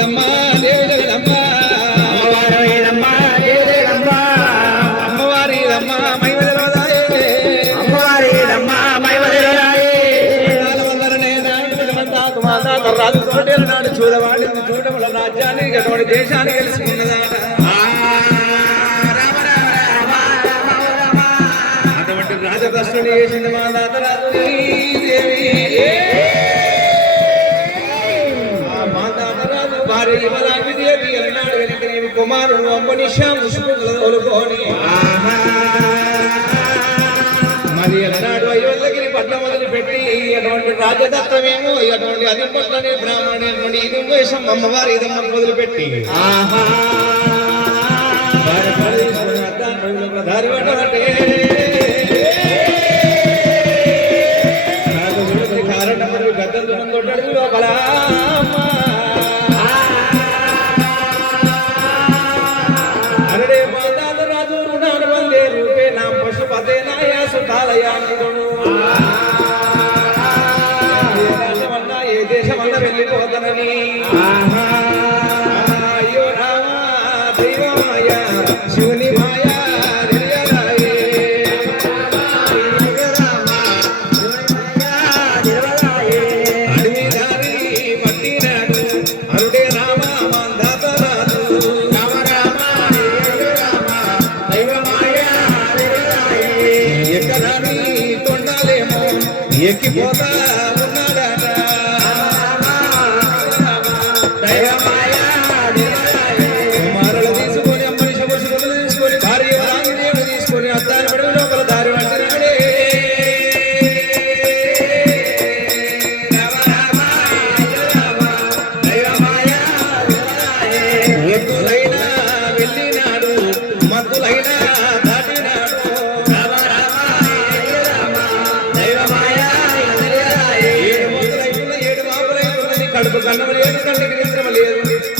ఇదమ్మా దేవి జగదమ్మ అమ్మవారి ఇదమ్మా మైవ తెలవదాయే రాజు తోటేరు నాడు చూడవాడింది చూడముల రాజ్యాన్ని అటువంటి దేశాన్ని తెలుసుకున్నదా అటువంటి రాజప్రశ్నుడు చేసింది మా దాతరాజు దేవి మా దాతరాజు భార్య ఇమలాంటి దేవి అలనాడు వెనకనేవి కుమారుడు అంబనిషా ముసుగుని మరి అలనాడు అయోధ్యగిరి పట్ల మొదలుపెట్టి అటువంటి రాజదత్తమేమో అటువంటి అధిపట్లని బ్రాహ్మణుడు ఇది వేషం అమ్మవారి ఇదమ్మ మొదలుపెట్టి కారణం గద్దలు కొట్టడు లోపల అరడే మాతాల రాజు రుణాలు వల్లే రూపే నా పశుపతే నాయా సుతాలయాన్ని ఏ దేశమన్నా వెళ్ళిపోతానని అయ్యో రామా దైవమాయ శివుని మాయా అడవి దారి పట్టినాడు అరుడే రామ మందాతరాజు ఎక్కడాని కొండాలేమో ఎక్కిపోతా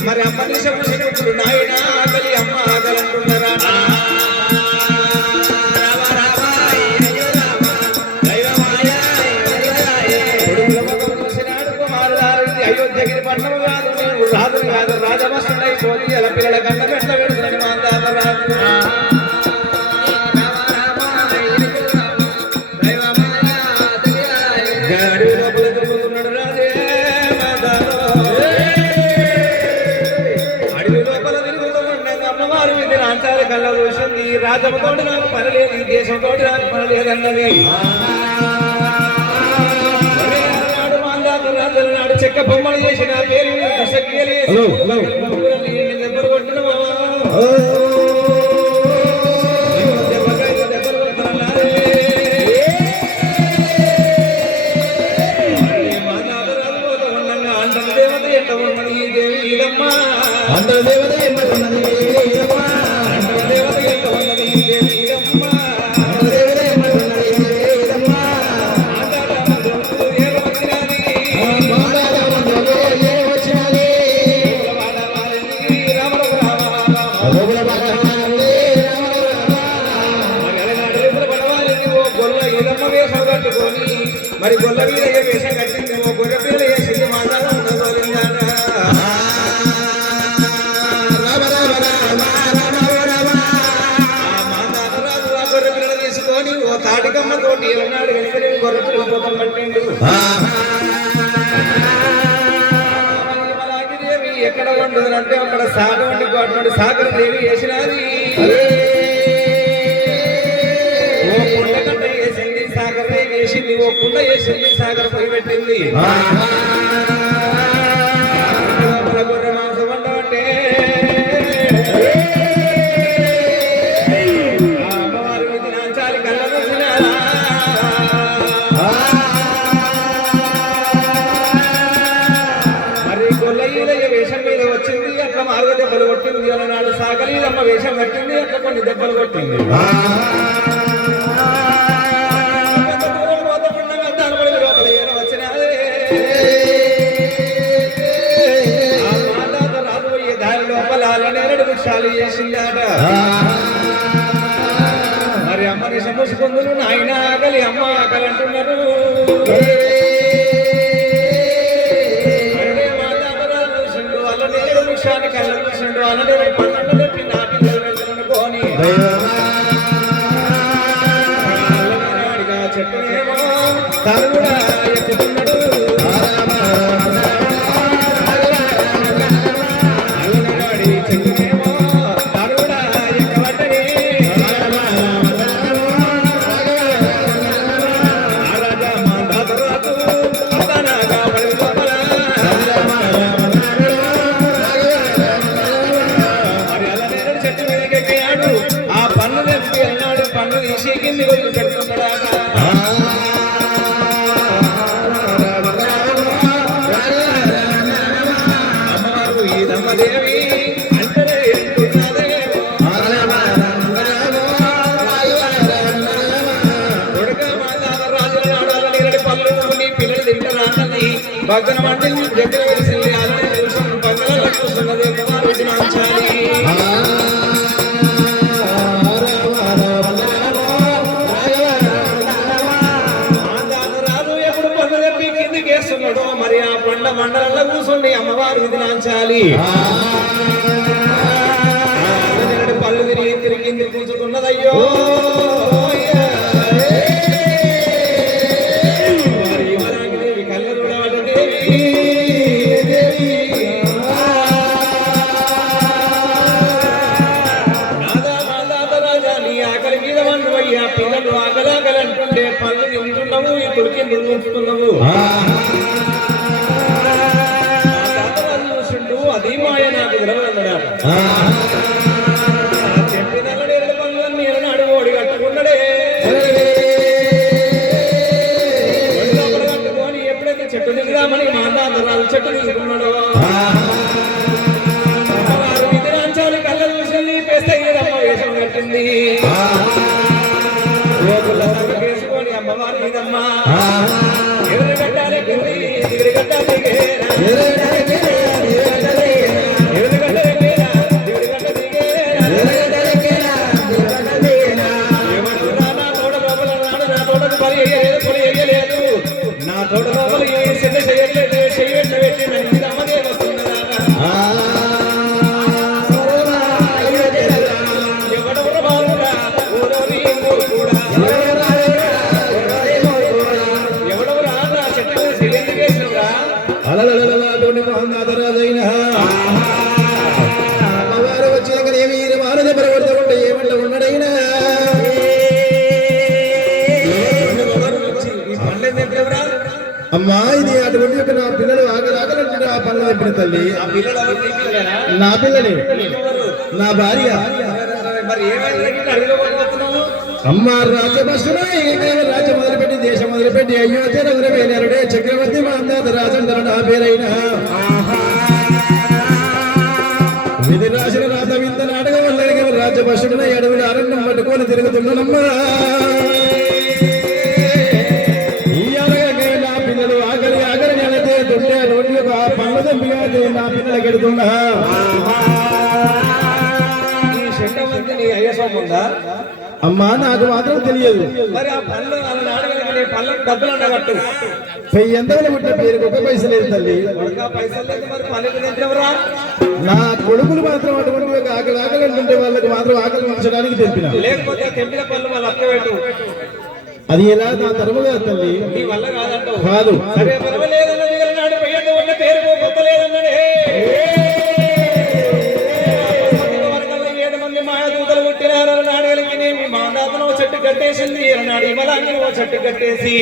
మరి అమ్మ నిశపుడు నాయన ఆకలి అమ్మ ఆకలంటున్నారా అయోధ్యగిరి పట్టణం కాదు రాజు కాదు రాజవస్తుడైపోయి అలా పిల్లల కన్న పెట్ట పెడుతుంది మా దాతరాజు అడవి లోపల తిరుగుతున్నాడు రాజే అడవి లోపల తిరుగుతుండగా అమ్మవారు ఇది రాంచాలి కళ్ళ చూసింది రాజముతో నాకు పని లేదు ఈ దేశంతో నాకు పని లేదన్నది రాజుల నాడు చెక్క బొమ్మలు చేసిన పేరు దెబ్బలు కొట్టిన మరి గొల్ల మీద ఏ వేషం కట్టింది ఓ గొర్రె పిల్ల వేసింది మాట్లాడ గొర్రె పిల్లలు తీసుకొని ఓ తాటికమ్మ తోటి ఎలనాడు వెనుకనే గొర్రె పిల్లల పోతం పట్టిండు దేవి ఎక్కడ ఉండదు అంటే అక్కడ సాగవంటి అటువంటి సాగర దేవి వేసినది వేసింది ఓ కుండ వేసింది సాగర పై పెట్టింది గొర్రె మాంసం వండమంటే అమ్మవారి మీద నాంచాలి కళ్ళ చూసినారా మరి గొల్లయ్య వేషం మీద వచ్చింది అట్లా 4 దెబ్బలు కొట్టింది అన్నాడు సాగరీదమ్మ వేషం కట్టింది అట్లా కొన్ని దెబ్బలు కొట్టింది మరి అమ్మని సమస్యలు నాయన ఆకలి అమ్మ ఆకలి అంటున్నారు అలనేడు వృక్షాన్ని కళ్ళ చూసిండు అలనేడు పన్నెండు తెప్పి నా పిల్లలు వెళ్తునుకోని అలనేడిగా చెట్టునేమో తను కూడా ఎక్కుతున్నాడు అలనేడి చెట్టునేమో తను కూడా ఎక్కబడ్డని ఆ రాజా మాంధాతరాజు అతనగా పడి లోపల మరి అలనేడు చెట్టు మీదకి ఎక్కాడు ఆ పన్ను తెప్పి అన్నాడు పన్ను తీసి కింది వదిలి పెడుతున్నాడా అమ్మవారు ఈ దమ్మదేవి అంటే ఎంటున్నదేమో కొడుక మాదాల రాజుల నాడాల నీరడి పళ్ళు నీ పిల్లలు తింటారా అన్నది భక్తుల మంటలు దగ్గర వేసింది అలా చూసిన పక్కన చూస్తున్నదేమో రోజు నాంచాలి రాజు ఎప్పుడు పన్ను తెప్పి కిందికి వేస్తున్నాడో మరి ఆ పండ్ల మండలంలో కూర్చోండి అమ్మవారు ఇది నాంచాలి పళ్ళు తిరిగి తిరిగి కిందికి కూర్చుతున్నదయ్యో మరి యువరాణి దేవి కళ్ళు చూడవట దేవి నాదా మాదాత రాజా నీ ఆకలి మీద వన్నువయ్యా పిల్లలు ఆకలాకలంటుంటే పళ్ళు తింటున్నావు ఇప్పుడు కింద ఉంచుతున్నావు చూసిండు అది మాయ నాకు తెలవదన్నాడు చెప్పిన నేడు పనులన్నీ ఎలనాడు ఓడి కట్టుకున్నాడే ఒడి లోపల కట్టుకొని ఎప్పుడైతే చెట్టు దిగుదామని మాందాతరాలు చెట్టు దిగుతున్నాడో అమ్మవారు ఇది రాంచాలి కళ్ళ చూసి పేస్తే ఈరమ్మ వేషం కట్టింది రోగుల వేసుకొని అమ్మవారు ఇదమ్మా ఎదురు కట్టాలి దిగుడు కట్టాలి నా తోట లోపల చెడ్డ చేయట్లేదు చెయ్యట్లు పెట్టి నన్ను అమ్మదే వస్తున్నదా ఎవడెవరు బాగుడా ఊరోని ఊరు కూడా ఎవడెవరు ఆనా చెట్టు చెయ్యందుకు వేసినవరా అలలలలలాటోని మహానాథరాజైన అమ్మవారు వచ్చినాక ఏమి మానద ప్రవర్తకుంటే ఏమంట ఉన్నాడైనా అమ్మా ఇది అటువంటి యొక్క నా పిల్లలు ఆకలాకలంటే ఆ పనులు చెప్పిన తల్లి ఆ పిల్లలు ఎవరు నీ పిల్లలేనా? నా పిల్లలు ఎవరు? నా భార్య మరి ఏమైంది అడిగిలో పడిపోతున్నావు అమ్మ రాజ్యభస్తుడు రాజ్యం మొదలుపెట్టి దేశం మొదలుపెట్టి అయోధ్య నగరమేనరుడే చక్రవర్తి మాందాత రాజందరు నా పేరైన విధి రాసిన రాత వింత నాటకం వల్ల రాజ్యభస్తుడున అడవులు అరణ్యం పట్టుకొని తిరుగుతున్నానమ్మా ఈ అరగ నా పిల్లలు ఆకలి ఆకలి నెలతే తుంటే రోడ్లు పండ్ల తంపిగా నా పిల్లలకి ఎడుతున్నా ఈ చెడ్డమంది నీ అయ్యసం ఉందా అమ్మా నాకు మాత్రం తెలియదు మరి ఆ పళ్ళు అలా నాడగలిగిన పళ్ళకు డబ్బులు అన్నగట్టు ఎంతలో పుట్టిన పేరుకి ఒక పైస లేదు తల్లి కొడుకా పైసలు లేదు మరి పల్లెకి తెచ్చినవరా నా కొడుకులు మాత్రం అటువంటి ఒక ఆకలి ఆకలి అంటుంటే వాళ్ళకి మాత్రం ఆకలి ఉంచడానికి తెంపిన లేకపోతే తెంపిన పళ్ళు వాళ్ళు అక్కబెట్టు అది ఎలా నా తరముగా తల్లి నీ వల్ల కాదంటావు కాదు సరే పర్వాలేదన్న దగ్గర నాడు పెయ్యండి ఉన్న పేరు కొత్తలేదన్నాడే 7 మంది మాయాదూతలు పుట్టినారు నాడగలిగి మీ మాందాతను చెట్టు కట్టేసింది నాడు ఇమలాంగి చెట్టు కట్టేసి